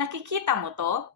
Nakikita mo to?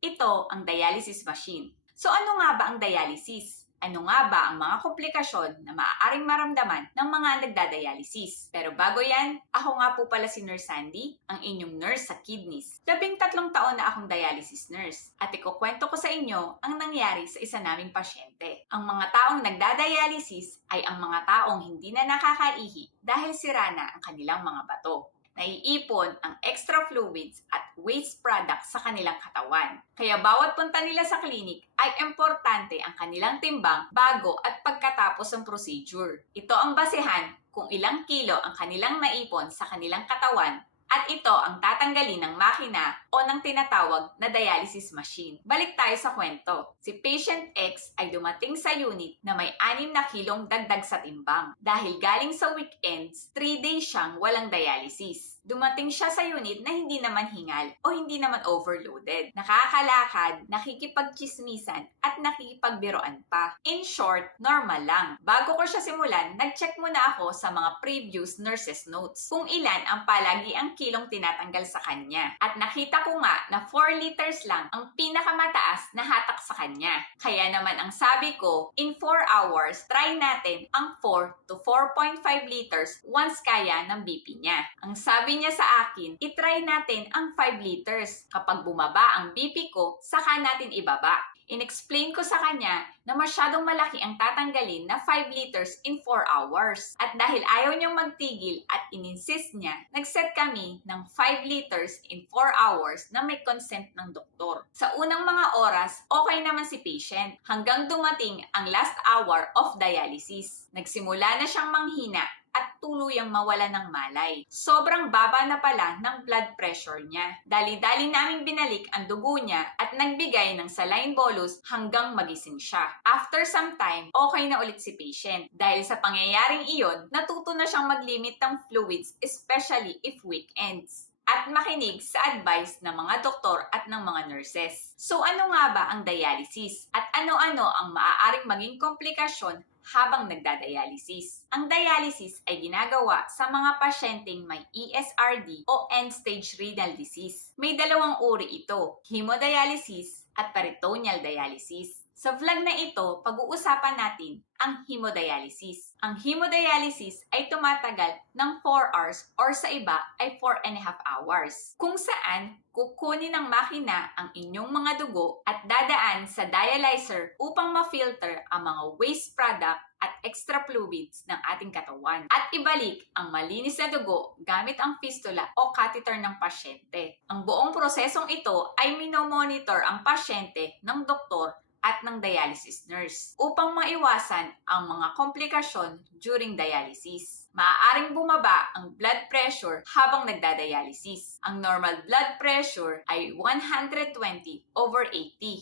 Ito ang dialysis machine. So ano nga ba ang dialysis? Ano nga ba ang mga komplikasyon na maaaring maramdaman ng mga nagdadialysis? Pero bago yan, ako nga po pala si Nurse Sandy, ang inyong nurse sa kidneys. 13 taon na akong dialysis nurse at ikukwento ko sa inyo ang nangyari sa isa naming pasyente. Ang mga taong nagdadialysis ay ang mga taong hindi na nakakaihi dahil sira na ang kanilang mga bato. Naiipon ang extra fluids at waste products sa kanilang katawan. Kaya bawat punta nila sa klinik ay importante ang kanilang timbang bago at pagkatapos ng procedure. Ito ang basehan kung ilang kilo ang kanilang naipon sa kanilang katawan at ito ang tatanggalin ng makina o ng tinatawag na dialysis machine. Balik tayo sa kwento. Si Patient X ay dumating sa unit na may 6 na kilong dagdag sa timbang. Dahil galing sa weekends, 3 days siyang walang dialysis. Dumating siya sa unit na hindi naman hingal o hindi naman overloaded. Nakakalakad, nakikipagchismisan at nakikipagbiroan pa. In short, normal lang. Bago ko siya simulan, nag-check muna ako sa mga previous nurses notes kung ilan ang palagiang kilong tinatanggal sa kanya. At nakita ko nga na 4 liters lang ang pinakamataas na hatak sa kanya. Kaya naman ang sabi ko, in 4 hours, try natin ang 4 to 4.5 liters once kaya ng BP niya. Ang sabi niya sa akin, itry natin ang 5 liters. Kapag bumaba ang BP ko, saka natin ibaba. In-explain ko sa kanya na masyadong malaki ang tatanggalin na 5 liters in 4 hours. At dahil ayaw niyang magtigil at in-insist niya, nag-set kami ng 5 liters in 4 hours na may consent ng doktor. Sa unang mga oras, okay naman si patient hanggang dumating ang last hour of dialysis. Nagsimula na siyang manghina at tuluyang mawala ng malay. Sobrang baba na pala ng blood pressure niya. Dali-dali naming binalik ang dugo niya at nagbigay ng saline bolus hanggang magising siya. After some time, okay na ulit si patient. Dahil sa pangyayaring iyon, natuto na siyang mag-limit ng fluids, especially if weekends at makinig sa advice ng mga doktor at ng mga nurses. So ano nga ba ang dialysis? At ano-ano ang maaaring maging komplikasyon habang nagdadialysis? Ang dialysis ay ginagawa sa mga pasyenteng may ESRD o end-stage renal disease. May dalawang uri ito, hemodialysis at peritoneal dialysis. Sa vlog na ito, pag-uusapan natin ang hemodialysis. Ang hemodialysis ay tumatagal ng 4 hours or sa iba ay 4.5 hours. Kung saan, kukunin ng makina ang inyong mga dugo at dadaan sa dialyzer upang ma-filter ang mga waste product at extra fluids ng ating katawan at ibalik ang malinis na dugo gamit ang fistula o catheter ng pasyente. Ang buong prosesong ito ay minomonitor ang pasyente ng doktor at ng dialysis nurse upang maiwasan ang mga komplikasyon during dialysis. Maaaring bumaba ang blood pressure habang nagdadialysis. Ang normal blood pressure ay 120/80.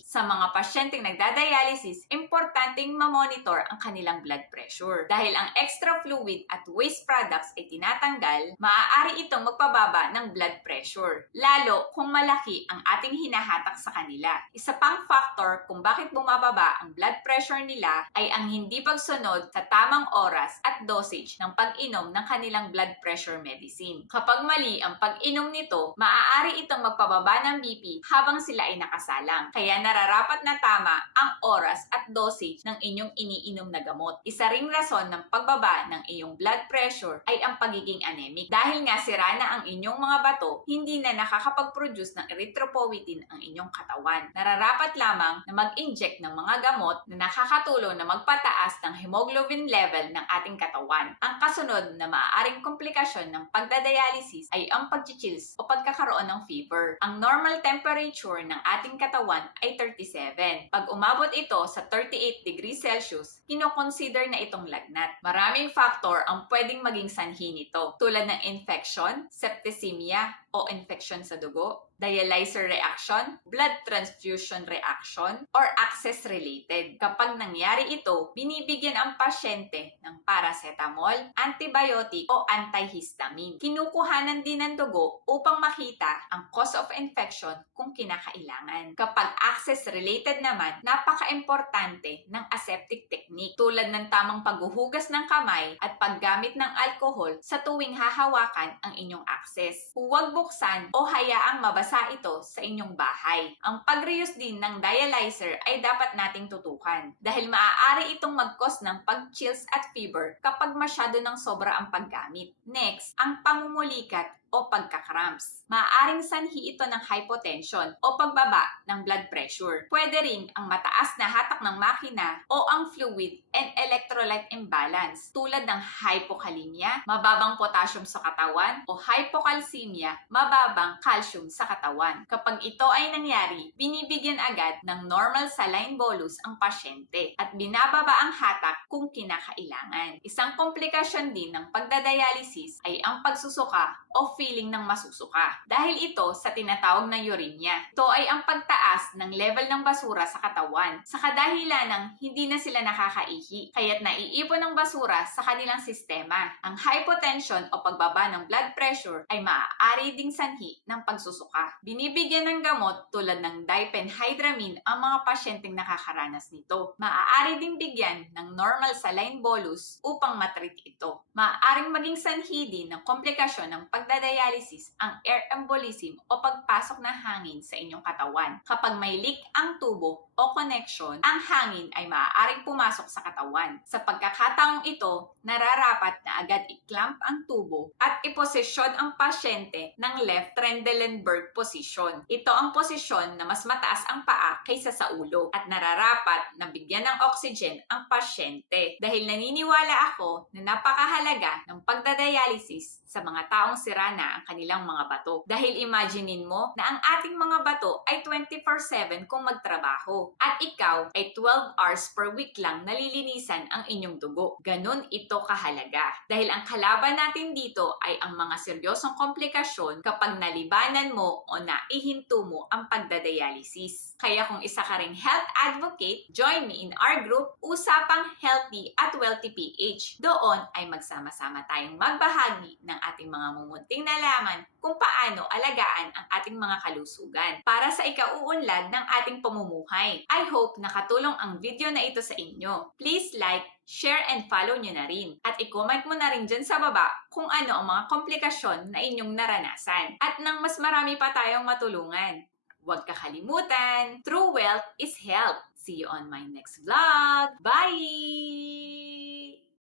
Sa mga pasyenteng nagdadialysis, importanteng mamonitor ang kanilang blood pressure. Dahil ang extra fluid at waste products ay tinatanggal, maaari itong magpababa ng blood pressure, lalo kung malaki ang ating hinahatak sa kanila. Isa pang factor kung bakit bumababa ang blood pressure nila ay ang hindi pagsunod sa tamang oras at dosage ng pag-inom ng kanilang blood pressure medicine. Kapag mali ang pag-inom nito, maaari itong magpababa ng BP habang sila ay nakasalang. Kaya nararapat na tama ang oras at dosage ng inyong iniinom na gamot. Isa ring rason ng pagbaba ng iyong blood pressure ay ang pagiging anemic. Dahil nga sira na ang inyong mga bato, hindi na nakakapag-produce ng erythropoietin ang inyong katawan. Nararapat lamang na mag-inject ng mga gamot na nakakatulong na magpataas ng hemoglobin level ng ating katawan. Ang kasunod na maaaring komplikasyon ng pagdadialysis ay ang pagchichills o pagkakaroon ng fever. Ang normal temperature ng ating katawan ay 37. Pag umabot ito sa 38 degrees Celsius, kinoconsider na itong lagnat. Maraming factor ang pwedeng maging sanhi nito, tulad ng infection, septicemia o infection sa dugo, dialyzer reaction, blood transfusion reaction, or access-related. Kapag nangyari ito, binibigyan ang pasyente ng paracetamol, antibiotic o antihistamine. Kinukuhanan din ng dugo upang makita ang cause of infection kung kinakailangan. Kapag access-related naman, napaka-importante ng aseptic technique tulad ng tamang paghuhugas ng kamay at paggamit ng alcohol sa tuwing hahawakan ang inyong access. Huwag buksan o hayaang mabasa ito sa inyong bahay. Ang pag-reuse din ng dialyzer ay dapat nating tutukan dahil maaari itong mag-cause ng pag-chills at fever kapag masyado ng sobra ang paggamit. Next, ang pamumulikat o pagkakramps. Maaaring sanhi ito ng hypotension o pagbaba ng blood pressure. Pwede ring ang mataas na hatak ng makina o ang fluid and electrolyte imbalance tulad ng hypokalemia, mababang potassium sa katawan o hypocalcemia, mababang calcium sa katawan. Kapag ito ay nangyari, binibigyan agad ng normal saline bolus ang pasyente at binababa ang hatak kung kinakailangan. Isang komplikasyon din ng pagdadialysis ay ang pagsusuka o feeling ng masusuka. Dahil ito sa tinatawag na uremia. Ito ay ang pagtaas ng level ng basura sa katawan sa kadahilan ng hindi na sila nakakaihi, kaya't naiipon ng basura sa kanilang sistema. Ang hypotension o pagbaba ng blood pressure ay maaari ding sanhi ng pagsusuka. Binibigyan ng gamot tulad ng diphenhydramine ang mga pasyenteng nakakaranas nito. Maaari ding bigyan ng normal saline bolus upang matreat ito. Maaaring maging sanhi din ng komplikasyon ng pagdadialysis ang air embolism o pagpasok ng hangin sa inyong katawan. Kapag may leak ang tubo o connection, ang hangin ay maaaring pumasok sa katawan. Sa pagkakataong ito, nararapat na agad i-clamp ang tubo at iposisyon ang pasyente ng left Trendelenburg position. Ito ang posisyon na mas mataas ang paa kaysa sa ulo at nararapat na bigyan ng oxygen ang pasyente dahil naniniwala ako na napakahalaga ng pagdadialysis sa mga taong sira na ang kanilang mga bato. Dahil imaginein mo na ang ating mga bato ay 24/7 kung magtrabaho at ikaw ay 12 hours per week lang nalilinisan ang inyong dugo. Ganun ito kahalaga. Dahil ang kalaban natin dito ay ang mga seryosong komplikasyon kapag nalibanan mo o naihinto mo ang pagdadialysis. Kaya kung isa ka ring health advocate, join me in our group, Usapang Healthy at Wealthy PH. Doon ay magsama-sama tayong magbahagi ng ating mga mumunting nalaman kung paano alagaan ang ating mga kalusugan para sa ikauunlad ng ating pamumuhay. I hope nakatulong ang video na ito sa inyo. Please like, share, and follow nyo na rin. At i-comment mo na rin dyan sa baba kung ano ang mga komplikasyon na inyong naranasan. At nang mas marami pa tayong matulungan. Huwag kakalimutan, true wealth is health. See you on my next vlog. Bye!